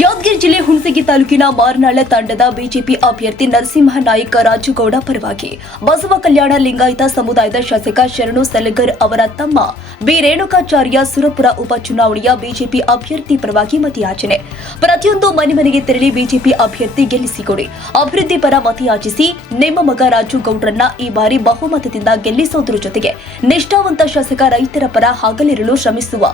ಯಾದಗಿರಿ ಜಿಲ್ಲೆ ಹುಣಸಗಿ ತಾಲೂಕಿನ ಮಾರ್ನಾಳ ತಂಡದ ಬಿಜೆಪಿ ಅಭ್ಯರ್ಥಿ ನರಸಿಂಹ ನಾಯ್ಕ ರಾಜುಗೌಡ ಪರವಾಗಿ ಬಸವ ಕಲ್ಯಾಣ ಲಿಂಗಾಯತ ಸಮುದಾಯದ ಶಾಸಕ ಶರಣು ಸಲಗರ್ ಅವರ ತಮ್ಮ ಬಿ ರೇಣುಕಾಚಾರ್ಯ ಸುರಪುರ ಉಪಚುನಾವಣೆಯ ಬಿಜೆಪಿ ಅಭ್ಯರ್ಥಿ ಪರವಾಗಿ ಮತಯಾಚನೆ. ಪ್ರತಿಯೊಂದು ಮನೆ ಮನೆಗೆ ತೆರಳಿ ಬಿಜೆಪಿ ಅಭ್ಯರ್ಥಿ ಗೆಲ್ಲಿಸಿಕೊಡಿ. ಅಭಿವೃದ್ಧಿ ಪರ ಮತಯಾಚಿಸಿ ನಿಮ್ಮ ಮಗ ರಾಜು ಗೌಡ್ರನ್ನ ಈ ಬಾರಿ ಬಹುಮತದಿಂದ ಗೆಲ್ಲಿಸೋದ್ರ ಜೊತೆಗೆ ನಿಷ್ಠಾವಂತ ಶಾಸಕ ರೈತರ ಪರ ಹಗಲಿರಲು ಶ್ರಮಿಸುವ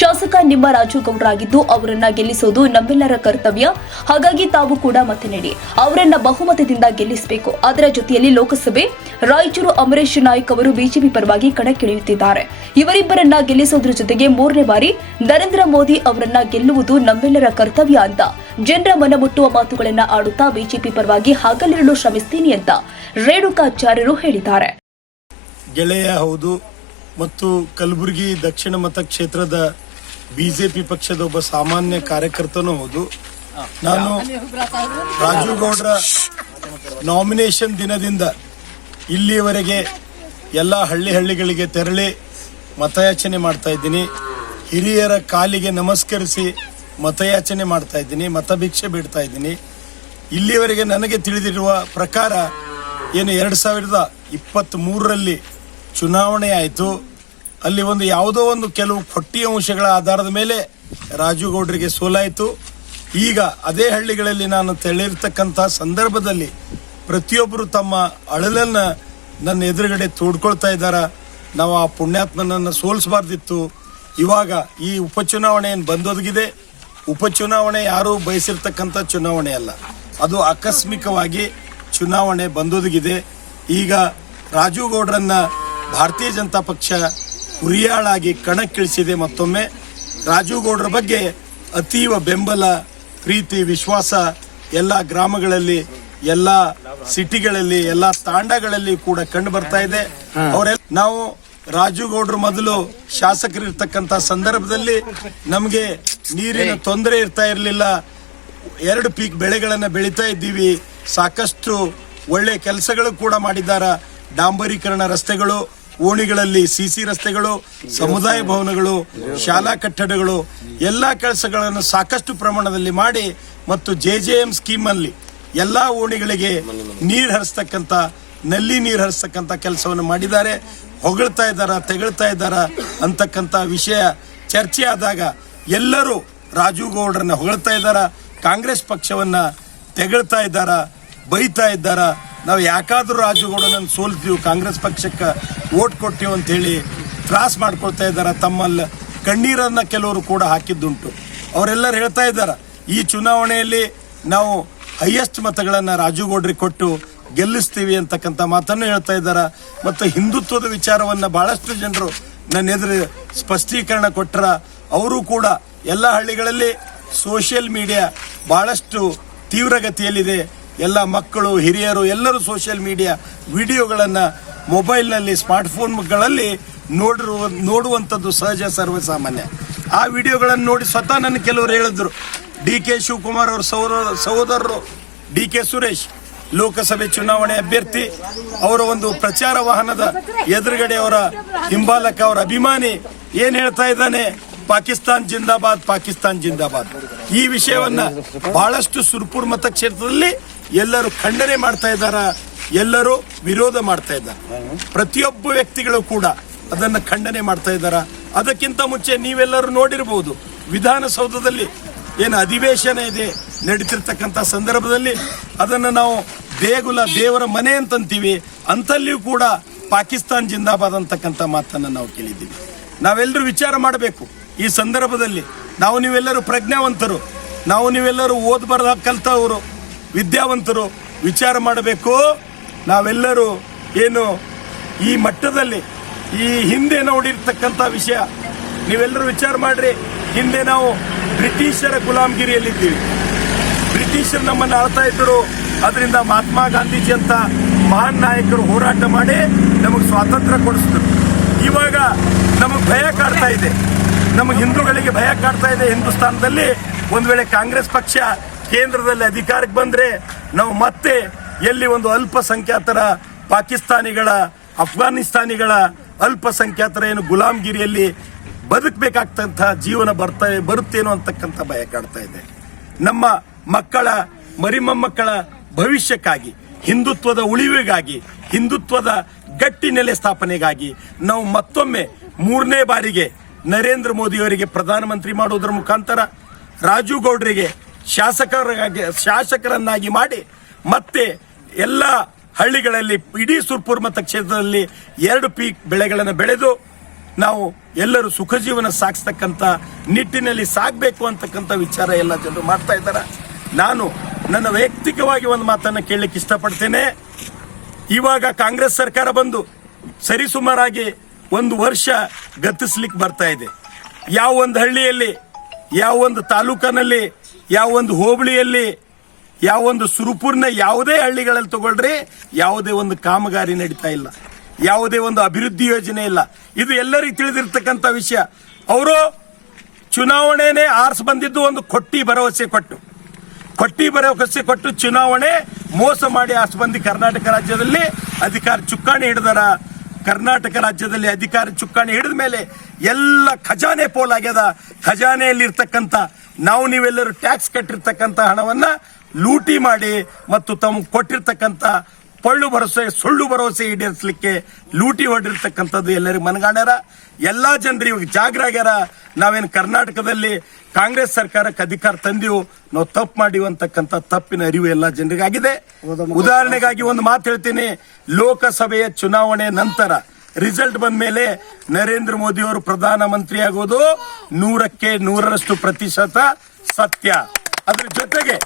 ಶಾಸಕ ನಿಮ್ಮ ರಾಜು ಗೌಡ್ರಾಗಿದ್ದು ಅವರನ್ನ ಗೆಲ್ಲಿಸೋದು ನಮ್ಮೆಲ್ಲರ ಕರ್ತವ್ಯ. ಹಾಗಾಗಿ ತಾವು ಕೂಡ ಮತ ನೀಡಿ. ಅವರನ್ನ ಬಹುಮತದಿಂದ ಗೆಲ್ಲಿಸಬೇಕು. ಅದರ ಜೊತೆಯಲ್ಲಿ ಲೋಕಸಭೆ, ರಾಯಚೂರು ಅಮರೇಶ್ ನಾಯ್ಕ್ ಅವರು ಬಿಜೆಪಿ ಪರವಾಗಿ ಕಣಕ್ಕಿಳಿಯುತ್ತಿದ್ದಾರೆ. ಇವರಿಬ್ಬರನ್ನ ಗೆಲ್ಲಿಸೋದ್ರ ಜೊತೆಗೆ ಮೂರನೇ ಬಾರಿ ನರೇಂದ್ರ ಮೋದಿ ಅವರನ್ನ ಗೆಲ್ಲುವುದು ನಮ್ಮೆಲ್ಲರ ಕರ್ತವ್ಯ ಅಂತ. ಜನರ ಮನಮುಟ್ಟುವ ಮಾತುಗಳನ್ನ ಆಡುತ್ತಾ ಬಿಜೆಪಿ ಪರವಾಗಿ ಹಗಲಿರಲು ಶ್ರಮಿಸ್ತೀನಿ ಅಂತ ರೇಣುಕಾಚಾರ್ಯರು ಹೇಳಿದ್ದಾರೆ. ಗೆಳೆಯ ಹೌದು. ಮತ್ತು ಕಲಬುರಗಿ ದಕ್ಷಿಣ ಮತಕ್ಷೇತ್ರದ ಬಿಜೆಪಿ ಪಕ್ಷದ ಒಬ್ಬ ಸಾಮಾನ್ಯ ಕಾರ್ಯಕರ್ತನೂ ಹೌದು. ನಾನು ರಾಜು ಗೌಡ್ರ ನಾಮಿನೇಷನ್ ದಿನದಿಂದ ಇಲ್ಲಿಯವರೆಗೆ ಎಲ್ಲ ಹಳ್ಳಿ ಹಳ್ಳಿಗಳಿಗೆ ತೆರಳಿ ಮತಯಾಚನೆ ಮಾಡ್ತಾ ಇದ್ದೀನಿ. ಹಿರಿಯರ ಕಾಲಿಗೆ ನಮಸ್ಕರಿಸಿ ಮತಯಾಚನೆ ಮಾಡ್ತಾ ಇದ್ದೀನಿ, ಮತಭಿಕ್ಷೆ ಬಿಡ್ತಾ ಇದ್ದೀನಿ. ಇಲ್ಲಿಯವರೆಗೆ ನನಗೆ ತಿಳಿದಿರುವ ಪ್ರಕಾರ ಏನು ಎರಡು ಸಾವಿರದ ಇಪ್ಪತ್ತ್ ಚುನಾವಣೆ ಆಯಿತು. ಅಲ್ಲಿ ಒಂದು ಯಾವುದೋ ಒಂದು ಕೆಲವು ಕೊಟ್ಟಿ ಅಂಶಗಳ ಆಧಾರದ ಮೇಲೆ ರಾಜುಗೌಡರಿಗೆ ಸೋಲಾಯಿತು. ಈಗ ಅದೇ ಹಳ್ಳಿಗಳಲ್ಲಿ ನಾನು ತೆರಳಿರ್ತಕ್ಕಂಥ ಸಂದರ್ಭದಲ್ಲಿ ಪ್ರತಿಯೊಬ್ಬರು ತಮ್ಮ ಅಳಲನ್ನ ನನ್ನ ಎದುರುಗಡೆ ತೋಡ್ಕೊಳ್ತಾ ಇದ್ದಾರ? ನಾವು ಆ ಪುಣ್ಯಾತ್ಮನನ್ನು ಸೋಲಿಸಬಾರ್ದಿತ್ತು. ಇವಾಗ ಈ ಉಪಚುನಾವಣೆ ಏನು ಬಂದೊದಗಿದೆ? ಉಪಚುನಾವಣೆ ಯಾರೂ ಬಯಸಿರ್ತಕ್ಕಂಥ ಚುನಾವಣೆ ಅಲ್ಲ. ಅದು ಆಕಸ್ಮಿಕವಾಗಿ ಚುನಾವಣೆ ಬಂದೊದಗಿದೆ. ಈಗ ರಾಜು ಗೌಡ್ರನ್ನ ಭಾರತೀಯ ಜನತಾ ಪಕ್ಷ ಹುರಿಯಾಳಾಗಿ ಕಣಕ್ಕಿಳಿಸಿದೆ ಮತ್ತೊಮ್ಮೆ. ರಾಜು ಗೌಡ್ರ ಬಗ್ಗೆ ಅತೀವ ಬೆಂಬಲ ಪ್ರೀತಿ ವಿಶ್ವಾಸ ಎಲ್ಲ ಗ್ರಾಮಗಳಲ್ಲಿ ಎಲ್ಲ ಸಿಟಿಗಳಲ್ಲಿ ಎಲ್ಲ ತಾಂಡಗಳಲ್ಲಿ ಕೂಡ ಕಂಡು ಬರ್ತಾ ಇದೆ. ಅವರೆಲ್ಲ ನಾವು ರಾಜು ಮೊದಲು ಮೊದಲು ಶಾಸಕರಿರ್ತಕ್ಕಂಥ ಸಂದರ್ಭದಲ್ಲಿ ನಮಗೆ ನೀರಿನ ತೊಂದರೆ ಇರ್ತಾ ಇರಲಿಲ್ಲ. ಎರಡು ಪೀಕ್ ಬೆಳೆಗಳನ್ನು ಬೆಳೀತಾ ಇದ್ದೀವಿ. ಸಾಕಷ್ಟು ಒಳ್ಳೆ ಕೆಲಸಗಳು ಕೂಡ ಮಾಡಿದ್ದಾರೆ. ಡಾಂಬರೀಕರಣ ರಸ್ತೆಗಳು ಓಣಿಗಳಲ್ಲಿ ಸಿಸಿ ರಸ್ತೆಗಳು, ಸಮುದಾಯ ಭವನಗಳು, ಶಾಲಾ ಕಟ್ಟಡಗಳು, ಎಲ್ಲ ಕೆಲಸಗಳನ್ನು ಸಾಕಷ್ಟು ಪ್ರಮಾಣದಲ್ಲಿ ಮಾಡಿ ಮತ್ತು ಜೆ ಜೆ ಎಂ ಸ್ಕೀಮಲ್ಲಿ ಎಲ್ಲ ಓಣಿಗಳಿಗೆ ನೀರು ಹರಿಸ್ತಕ್ಕಂಥ, ನಲ್ಲಿ ನೀರು ಹರಿಸ್ತಕ್ಕಂಥ ಕೆಲಸವನ್ನು ಮಾಡಿದ್ದಾರೆ. ಹೊಗಳ್ತಾ ಇದ್ದಾರ, ತೆಗಳ್ತಾ ಇದ್ದಾರ ಅಂತಕ್ಕಂಥ ವಿಷಯ ಚರ್ಚೆ ಆದಾಗ ಎಲ್ಲರೂ ರಾಜು ಗೌಡ್ರನ್ನ ಹೊಗಳ್ತಾ ಇದ್ದಾರ, ಕಾಂಗ್ರೆಸ್ ಪಕ್ಷವನ್ನ ತೆಗಳ್ತಾ ಇದ್ದಾರ ಬೈತಾ ಇದ್ದಾರ? ನಾವು ಯಾಕಾದ್ರೂ ರಾಜು ಗೌಡನನ್ನು ಸೋಲ್ತೀವಿ, ಕಾಂಗ್ರೆಸ್ ಪಕ್ಷಕ್ಕೆ ಓಟ್ ಕೊಟ್ಟಿವಿ ಅಂತ ಹೇಳಿ ತ್ರಾಸ್ ಮಾಡ್ಕೊಳ್ತಾ ಇದ್ದಾರೆ? ತಮ್ಮಲ್ಲಿ ಕಣ್ಣೀರನ್ನ ಕೆಲವರು ಕೂಡ ಹಾಕಿದ್ದುಂಟು. ಅವರೆಲ್ಲರೂ ಹೇಳ್ತಾ ಇದ್ದಾರೆ, ಈ ಚುನಾವಣೆಯಲ್ಲಿ ನಾವು ಹೈಯೆಸ್ಟ್ ಮತಗಳನ್ನು ರಾಜುಗೌಡ್ರಿಗೆ ಕೊಟ್ಟು ಗೆಲ್ಲಿಸ್ತೀವಿ ಅಂತಕ್ಕಂಥ ಮಾತನ್ನು ಹೇಳ್ತಾ ಇದ್ದಾರೆ? ಮತ್ತು ಹಿಂದುತ್ವದ ವಿಚಾರವನ್ನ ಬಹಳಷ್ಟು ಜನರು ನನ್ನ ಎದುರು ಸ್ಪಷ್ಟೀಕರಣ ಕೊಟ್ಟರ ಅವರು ಕೂಡ ಎಲ್ಲ ಹಳ್ಳಿಗಳಲ್ಲಿ ಸೋಷಿಯಲ್ ಮೀಡಿಯಾ ಬಹಳಷ್ಟು ತೀವ್ರಗತಿಯಲ್ಲಿದೆ. ಎಲ್ಲ ಮಕ್ಕಳು, ಹಿರಿಯರು, ಎಲ್ಲರೂ ಸೋಷಿಯಲ್ ಮೀಡಿಯಾ ವಿಡಿಯೋಗಳನ್ನು ಮೊಬೈಲ್ನಲ್ಲಿ ಸ್ಮಾರ್ಟ್ಫೋನ್ಗಳಲ್ಲಿ ನೋಡಿರುವ ನೋಡುವಂಥದ್ದು ಸಹಜ, ಸರ್ವಸಾಮಾನ್ಯ. ಆ ವಿಡಿಯೋಗಳನ್ನು ನೋಡಿ ಸ್ವತಃ ನನ್ನ ಕೆಲವರು ಹೇಳಿದ್ರು, ಡಿ ಕೆ ಶಿವಕುಮಾರ್ ಅವರ ಸಹೋದರ ಸಹೋದರರು, ಡಿ ಕೆ ಸುರೇಶ್, ಲೋಕಸಭೆ ಚುನಾವಣೆ ಅಭ್ಯರ್ಥಿ, ಅವರ ಒಂದು ಪ್ರಚಾರ ವಾಹನದ ಎದುರುಗಡೆ ಅವರ ಹಿಂಬಾಲಕ, ಅವರ ಅಭಿಮಾನಿ ಏನು ಹೇಳ್ತಾ ಇದ್ದಾನೆ? ಪಾಕಿಸ್ತಾನ್ ಜಿಂದಾಬಾದ್ ಪಾಕಿಸ್ತಾನ್ ಜಿಂದಾಬಾದ್. ಈ ವಿಷಯವನ್ನ ಬಹಳಷ್ಟು ಸುರ್ಪುರ್ ಮತಕ್ಷೇತ್ರದಲ್ಲಿ ಎಲ್ಲರೂ ಖಂಡನೆ ಮಾಡ್ತಾ ಇದ್ದಾರ? ಎಲ್ಲರೂ ವಿರೋಧ ಮಾಡ್ತಾ ಇದ್ದಾರೆ? ಪ್ರತಿಯೊಬ್ಬ ವ್ಯಕ್ತಿಗಳು ಕೂಡ ಅದನ್ನ ಖಂಡನೆ ಮಾಡ್ತಾ ಇದ್ದಾರ? ಅದಕ್ಕಿಂತ ಮುಂಚೆ ನೀವೆಲ್ಲರೂ ನೋಡಿರಬಹುದು ವಿಧಾನಸೌಧದಲ್ಲಿ ಏನು ಅಧಿವೇಶನ ಇದೆ ನಡೀತಿರ್ತಕ್ಕಂಥ ಸಂದರ್ಭದಲ್ಲಿ, ಅದನ್ನು ನಾವು ದೇಗುಲ ದೇವರ ಮನೆ ಅಂತಂತೀವಿ ಅಂತಲ್ಲಿಯೂ ಕೂಡ ಪಾಕಿಸ್ತಾನ್ ಜಿಂದಾಬಾದ್ ಅಂತಕ್ಕಂಥ ಮಾತನ್ನು ನಾವು ಕೇಳಿದ್ದೀವಿ. ನಾವೆಲ್ಲರೂ ವಿಚಾರ ಮಾಡಬೇಕು. ಈ ಸಂದರ್ಭದಲ್ಲಿ ನಾವು ನೀವೆಲ್ಲರೂ ಪ್ರಜ್ಞಾವಂತರು. ನಾವು ನೀವೆಲ್ಲರೂ ಓದ್ ಬರದ ಕಲ್ತವರು. ವಿದ್ಯಾವಂತರು ವಿಚಾರ ಮಾಡಬೇಕು. ನಾವೆಲ್ಲರೂ ಏನು ಈ ಮಟ್ಟದಲ್ಲಿ, ಈ ಹಿಂದೆ ನೋಡಿರ್ತಕ್ಕಂಥ ವಿಷಯ, ನೀವೆಲ್ಲರೂ ವಿಚಾರ ಮಾಡ್ರಿ. ಹಿಂದೆ ನಾವು ಬ್ರಿಟಿಷರ ಗುಲಾಮಗಿರಿಯಲ್ಲಿದ್ದೀವಿ. ಬ್ರಿಟಿಷರು ನಮ್ಮನ್ನು ಆಳ್ತಾ ಇದ್ದರು. ಅದರಿಂದ ಮಹಾತ್ಮ ಗಾಂಧೀಜಿ ಅಂತ ಮಹಾನ್ ನಾಯಕರು ಹೋರಾಟ ಮಾಡಿ ನಮಗೆ ಸ್ವಾತಂತ್ರ್ಯ ಕೊಡಿಸಿದ್ರು. ಇವಾಗ ನಮಗೆ ಭಯ ಕಾಡ್ತಾ ಇದೆ. ನಮಗೆ ಹಿಂದೂಗಳಿಗೆ ಭಯ ಕಾಡ್ತಾ ಇದೆ ಹಿಂದೂಸ್ತಾನದಲ್ಲಿ. ಒಂದು ವೇಳೆ ಕಾಂಗ್ರೆಸ್ ಪಕ್ಷ ಕೇಂದ್ರದಲ್ಲಿ ಅಧಿಕಾರಕ್ಕೆ ಬಂದ್ರೆ ನಾವು ಮತ್ತೆ ಎಲ್ಲಿ ಒಂದು ಅಲ್ಪಸಂಖ್ಯಾತರ ಪಾಕಿಸ್ತಾನಿಗಳ, ಅಫ್ಘಾನಿಸ್ತಾನಿಗಳ ಅಲ್ಪಸಂಖ್ಯಾತರ ಏನು ಗುಲಾಮ್ಗಿರಿಯಲ್ಲಿ ಬದುಕಬೇಕಾಗ್ತಂಥ ಜೀವನ ಬರ್ತಾ ಬರುತ್ತೇನೋ ಅಂತಕ್ಕಂಥ ಭಯ ಕಾಡ್ತಾ ಇದೆ. ನಮ್ಮ ಮಕ್ಕಳ, ಮರಿಮೊಮ್ಮಕ್ಕಳ ಭವಿಷ್ಯಕ್ಕಾಗಿ, ಹಿಂದುತ್ವದ ಉಳಿವಿಗಾಗಿ, ಹಿಂದುತ್ವದ ಗಟ್ಟಿ ನೆಲೆ ಸ್ಥಾಪನೆಗಾಗಿ ನಾವು ಮತ್ತೊಮ್ಮೆ ಮೂರನೇ ಬಾರಿಗೆ ನರೇಂದ್ರ ಮೋದಿಯವರಿಗೆ ಪ್ರಧಾನಮಂತ್ರಿ ಮಾಡುವುದರ ಮುಖಾಂತರ ರಾಜು ಗೌಡ್ರಿಗೆ ಶಾಸಕರಾಗಿ ಶಾಸಕರನ್ನಾಗಿ ಮಾಡಿ ಮತ್ತೆ ಎಲ್ಲ ಹಳ್ಳಿಗಳಲ್ಲಿ ಇಡೀ ಸುರ್ಪುರ್ ಮತಕ್ಷೇತ್ರದಲ್ಲಿ ಎರಡು ಪೀಕ್ ಬೆಳೆಗಳನ್ನು ಬೆಳೆದು ನಾವು ಎಲ್ಲರೂ ಸುಖ ಜೀವನ ಸಾಗಿಸ್ತಕ್ಕಂಥ ನಿಟ್ಟಿನಲ್ಲಿ ಸಾಗಬೇಕು ಅಂತಕ್ಕಂಥ ವಿಚಾರ ಎಲ್ಲ ಜನರು ಮಾಡ್ತಾ ಇದ್ದಾರೆ. ನಾನು ನನ್ನ ವೈಯಕ್ತಿಕವಾಗಿ ಒಂದು ಮಾತನ್ನು ಕೇಳಲಿಕ್ಕೆ ಇಷ್ಟಪಡ್ತೇನೆ. ಇವಾಗ ಕಾಂಗ್ರೆಸ್ ಸರ್ಕಾರ ಬಂದು ಸರಿಸುಮಾರಾಗಿ ಒಂದು ವರ್ಷ ಗತಿಸ್ಲಿಕ್ಕೆ ಬರ್ತಾ ಇದೆ. ಯಾವ ಒಂದು ಹಳ್ಳಿಯಲ್ಲಿ, ಯಾವ ಒಂದು ತಾಲೂಕಿನಲ್ಲಿ ಯಾವ ಒಂದು ಹೋಬಳಿಯಲ್ಲಿ, ಯಾವ ಒಂದು ಸುರುಪುರ್ನ ಯಾವುದೇ ಹಳ್ಳಿಗಳಲ್ಲಿ ತಗೊಳ್ರಿ, ಯಾವುದೇ ಒಂದು ಕಾಮಗಾರಿ ನಡೀತಾ ಇಲ್ಲ. ಯಾವುದೇ ಒಂದು ಅಭಿವೃದ್ಧಿ ಯೋಜನೆ ಇಲ್ಲ. ಇದು ಎಲ್ಲರಿಗೂ ತಿಳಿದಿರ್ತಕ್ಕಂಥ ವಿಷಯ. ಅವರು ಚುನಾವಣೆನೇ ಆರ್ಸ್ ಬಂದಿದ್ದು ಒಂದು ಕೊಟ್ಟಿ ಭರವಸೆ ಕೊಟ್ಟು. ಕೊಟ್ಟಿ ಭರವಸೆ ಕೊಟ್ಟು ಚುನಾವಣೆ ಮೋಸ ಮಾಡಿ ಆರ್ಸ್ ಬಂದು ಕರ್ನಾಟಕ ರಾಜ್ಯದಲ್ಲಿ ಅಧಿಕಾರ ಚುಕ್ಕಾಣಿ ಹಿಡಿದಾರ ಕರ್ನಾಟಕ ರಾಜ್ಯದಲ್ಲಿ ಅಧಿಕಾರ ಚುಕ್ಕಾಣಿ ಹಿಡಿದ ಮೇಲೆ ಎಲ್ಲ ಖಜಾನೆ ಪೋಲಾಗ್ಯದ. ಖಜಾನೆಯಲ್ಲಿ ಇರ್ತಕ್ಕಂಥ ನಾವು ನೀವೆಲ್ಲರೂ ಟ್ಯಾಕ್ಸ್ ಕಟ್ಟಿರ್ತಕ್ಕಂಥ ಹಣವನ್ನ ಲೂಟಿ ಮಾಡಿ ಮತ್ತು ತಮ್ಗೆ ಕೊಟ್ಟಿರ್ತಕ್ಕಂಥ ಪೊಳ್ಳು ಭರವಸೆ, ಸುಳ್ಳು ಭರವಸೆ ಈಡೇರಿಸಲಿಕ್ಕೆ ಲೂಟಿ ಹೊಡಿರ್ತಕ್ಕಂಥದ್ದು ಎಲ್ಲರಿಗೂ ಮನಗಾಣ್ಯಾರ. ಎಲ್ಲಾ ಜನರು ಇವಾಗ ಜಾಗರಾಗ್ಯಾರ ನಾವೇನು ಕರ್ನಾಟಕದಲ್ಲಿ ಕಾಂಗ್ರೆಸ್ ಸರ್ಕಾರಕ್ಕೆ ಅಧಿಕಾರ ತಂದೆವು, ನಾವು ತಪ್ಪು ಮಾಡಿವು ಅಂತಕ್ಕಂಥ ತಪ್ಪಿನ ಅರಿವು ಎಲ್ಲ ಜನರಿಗಾಗಿದೆ. ಉದಾಹರಣೆಗಾಗಿ ಒಂದು ಮಾತು ಹೇಳ್ತೀನಿ. ಲೋಕಸಭೆಯ ಚುನಾವಣೆ ನಂತರ ರಿಸಲ್ಟ್ ಬಂದ ಮೇಲೆ ನರೇಂದ್ರ ಮೋದಿ ಅವರು ಪ್ರಧಾನಮಂತ್ರಿ ಆಗೋದು ನೂರಕ್ಕೆ ನೂರರಷ್ಟು ಪ್ರತಿಶತ ಸತ್ಯ. ಅದ್ರ ಜೊತೆಗೆ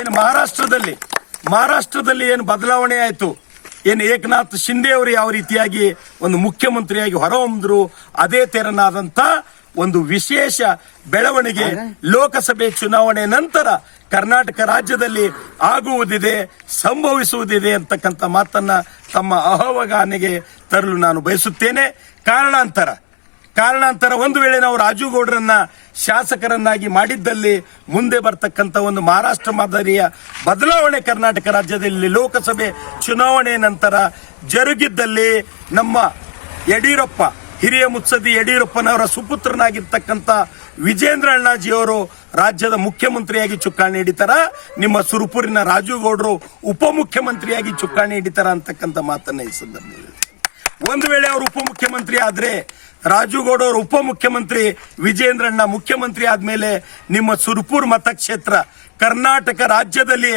ಏನು ಮಹಾರಾಷ್ಟ್ರದಲ್ಲಿ ಮಹಾರಾಷ್ಟ್ರದಲ್ಲಿ ಏನು ಬದಲಾವಣೆ ಆಯಿತು? ಏನು ಏಕನಾಥ್ ಶಿಂದೆ ಅವರು ಯಾವ ರೀತಿಯಾಗಿ ಒಂದು ಮುಖ್ಯಮಂತ್ರಿಯಾಗಿ ಹೊರಹೊಮ್ಮಿದ್ರು ಅದೇ ತೆರನಾದಂಥ ಒಂದು ವಿಶೇಷ ಬೆಳವಣಿಗೆ ಲೋಕಸಭೆ ಚುನಾವಣೆ ನಂತರ ಕರ್ನಾಟಕ ರಾಜ್ಯದಲ್ಲಿ ಆಗುವುದಿದೆ ಸಂಭವಿಸುವುದಿದೆ ಅಂತಕ್ಕಂಥ ಮಾತನ್ನ ತಮ್ಮ ಅಹವಗಾನೆಗೆ ತರಲು ನಾನು ಬಯಸುತ್ತೇನೆ. ಕಾರಣಾಂತರ ಕಾರಣಾಂತರ ಒಂದು ವೇಳೆ ನಾವು ರಾಜು ಗೌಡ್ರನ್ನ ಶಾಸಕರನ್ನಾಗಿ ಮಾಡಿದ್ದಲ್ಲಿ ಮುಂದೆ ಬರ್ತಕ್ಕಂಥ ಒಂದು ಮಹಾರಾಷ್ಟ್ರ ಮಾದರಿಯ ಬದಲಾವಣೆ ಕರ್ನಾಟಕ ರಾಜ್ಯದಲ್ಲಿ ಲೋಕಸಭೆ ಚುನಾವಣೆ ನಂತರ ಜರುಗಿದ್ದಲ್ಲಿ ನಮ್ಮ ಯಡಿಯೂರಪ್ಪ, ಹಿರಿಯ ಮುತ್ಸದಿ ಯಡಿಯೂರಪ್ಪನವರ ಸುಪುತ್ರನಾಗಿರ್ತಕ್ಕಂಥ ವಿಜೇಂದ್ರ ಅಣ್ಣಾಜಿಯವರು ರಾಜ್ಯದ ಮುಖ್ಯಮಂತ್ರಿಯಾಗಿ ಚುಕ್ಕಾಣಿ ಹಿಡಿತಾರ. ನಿಮ್ಮ ಸುರುಪುರಿನ ರಾಜು ಗೌಡ್ರು ಉಪಮುಖ್ಯಮಂತ್ರಿಯಾಗಿ ಚುಕ್ಕಾಣಿ ಹಿಡಿತಾರ ಅಂತಕ್ಕಂಥ ಮಾತನ್ನ ಈ ಸಂದರ್ಭದಲ್ಲಿ. ಒಂದು ವೇಳೆ ಅವರು ಉಪಮುಖ್ಯಮಂತ್ರಿ ಆದ್ರೆ ರಾಜುಗೌಡ ಅವರು ಉಪಮುಖ್ಯಮಂತ್ರಿ, ವಿಜೇಂದ್ರಣ್ಣ ಮುಖ್ಯಮಂತ್ರಿ ಆದ್ಮೇಲೆ ನಿಮ್ಮ ಸುರ್ಪುರ್ ಮತಕ್ಷೇತ್ರ, ಕರ್ನಾಟಕ ರಾಜ್ಯದಲ್ಲಿ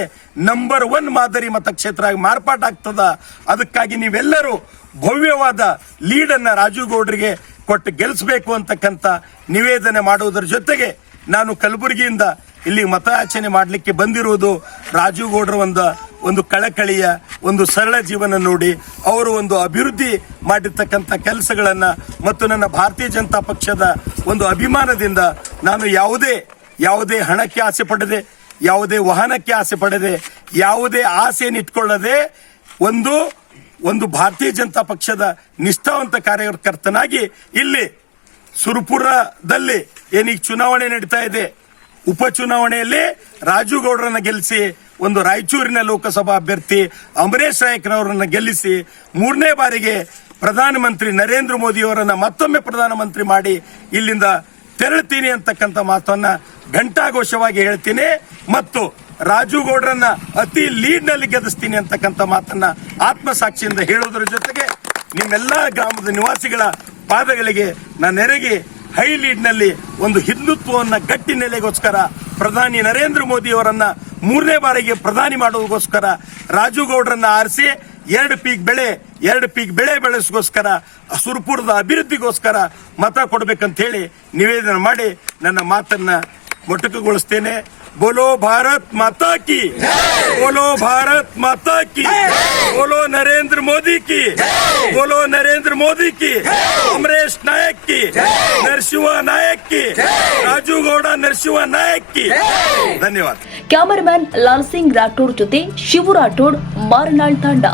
ನಂಬರ್ ಒನ್ ಮಾದರಿ ಮತಕ್ಷೇತ್ರ ಆಗಿ ಮಾರ್ಪಾಟಾಗ್ತದ ಅದಕ್ಕಾಗಿ ನೀವೆಲ್ಲರೂ ಭವ್ಯವಾದ ಲೀಡನ್ನ ರಾಜುಗೌಡರಿಗೆ ಕೊಟ್ಟು ಗೆಲ್ಲಿಸಬೇಕು ಅಂತಕ್ಕಂಥ ನಿವೇದನೆ ಮಾಡುವುದರ ಜೊತೆಗೆ ನಾನು ಕಲಬುರಗಿಯಿಂದ ಇಲ್ಲಿ ಮತಯಾಚನೆ ಮಾಡಲಿಕ್ಕೆ ಬಂದಿರುವುದು ರಾಜುಗೌಡರ ಒಂದು ಒಂದು ಕಳಕಳಿಯ, ಒಂದು ಸರಳ ಜೀವನ ನೋಡಿ ಅವರು ಒಂದು ಅಭಿವೃದ್ಧಿ ಮಾಡಿರ್ತಕ್ಕಂಥ ಕೆಲಸಗಳನ್ನು ಮತ್ತು ನನ್ನ ಭಾರತೀಯ ಜನತಾ ಪಕ್ಷದ ಒಂದು ಅಭಿಮಾನದಿಂದ ನಾನು ಯಾವುದೇ ಯಾವುದೇ ಹಣಕ್ಕೆ ಆಸೆ ಪಡದೆ, ಯಾವುದೇ ವಾಹನಕ್ಕೆ ಆಸೆ ಪಡದೆ, ಯಾವುದೇ ಆಸೆಯನ್ನು ಇಟ್ಕೊಳ್ಳದೆ ಒಂದು ಒಂದು ಭಾರತೀಯ ಜನತಾ ಪಕ್ಷದ ನಿಷ್ಠಾವಂತ ಕಾರ್ಯಕರ್ತನಾಗಿ ಇಲ್ಲಿ ಸುರಪುರದಲ್ಲಿ ಏನೀಗ ಚುನಾವಣೆ ನಡೀತಾ ಇದೆ, ಉಪಚುನಾವಣೆಯಲ್ಲಿ ರಾಜು ಗೌಡ್ರನ್ನ ಗೆಲ್ಲಿಸಿ ಒಂದು ರಾಯಚೂರಿನ ಲೋಕಸಭಾ ಅಭ್ಯರ್ಥಿ ಅಮರೇಶ್ ನಾಯಕ್ನವರನ್ನು ಗೆಲ್ಲಿಸಿ ಮೂರನೇ ಬಾರಿಗೆ ಪ್ರಧಾನಮಂತ್ರಿ ನರೇಂದ್ರ ಮೋದಿ ಅವರನ್ನ ಮತ್ತೊಮ್ಮೆ ಪ್ರಧಾನಮಂತ್ರಿ ಮಾಡಿ ಇಲ್ಲಿಂದ ತೆರಳ್ತೀನಿ ಅಂತಕ್ಕಂಥ ಮಾತನ್ನ ಘಂಟಾಘೋಷವಾಗಿ ಹೇಳ್ತೀನಿ. ಮತ್ತು ರಾಜುಗೌಡರನ್ನ ಅತಿ ಲೀಡ್ನಲ್ಲಿ ಗೆದಿಸ್ತೀನಿ ಅಂತಕ್ಕಂಥ ಮಾತನ್ನ ಆತ್ಮಸಾಕ್ಷಿಯಿಂದ ಹೇಳೋದ್ರ ಜೊತೆಗೆ ನಿಮ್ಮೆಲ್ಲ ಗ್ರಾಮದ ನಿವಾಸಿಗಳ ಪಾದಗಳಿಗೆ ನಾನು ನೆರೆಗೆ ಹೈ ಲೀಡ್ನಲ್ಲಿ ಒಂದು ಹಿಂದುತ್ವವನ್ನ ಗಟ್ಟಿ ನೆಲೆಗೋಸ್ಕರ ಪ್ರಧಾನಿ ನರೇಂದ್ರ ಮೋದಿ ಅವರನ್ನ ಮೂರನೇ ಬಾರಿಗೆ ಪ್ರಧಾನಿ ಮಾಡೋದಕ್ಕೋಸ್ಕರ ರಾಜು ಗೌಡ್ರನ್ನ ಆರಿಸಿ ಎರಡು ಪೀಕ್ ಬೆಳೆ, ಎರಡು ಪೀಕ್ ಬೆಳೆ ಬೆಳೆಸೋಸ್ಕರ ಸುರ್ಪುರದ ಅಭಿವೃದ್ಧಿಗೋಸ್ಕರ ಮತ ಕೊಡ್ಬೇಕಂತ ಹೇಳಿ ನಿವೇದನೆ ಮಾಡಿ ನನ್ನ ಮಾತನ್ನ ಮೊಟಕುಗೊಳಿಸ್ತೇನೆ. ಬೋಲೋ ಭಾರತ್ ಮಾತಾ ಕಿ. ಬೋಲೋ ಭಾರತ್ ಮಾತಾ ಕಿ. ಬೋಲೋ ನರೇಂದ್ರ ಮೋದಿ ಕಿ. ಬೋಲೋ ನರೇಂದ್ರ ಮೋದಿ ಕಿ. ಅಮರೇಶ್ ನಾಯಕ್ ಕಿ. ನರಸಿಂಹ ನಾಯಕ್ ಕಿ. ರಾಜು ಗೌಡ, ನರಸಿಂಹ ನಾಯಕ್ ಕಿ. ಧನ್ಯವಾದ. ಕ್ಯಾಮರಾಮನ್ ಲಾಲ್ ಸಿಂಗ್ ರಾಠೋಡ್ ಜೊತೆ ಶಿವು ರಾಠೋಡ್ ಮಾರ್ನಾಳ್ ತಾಂಡ.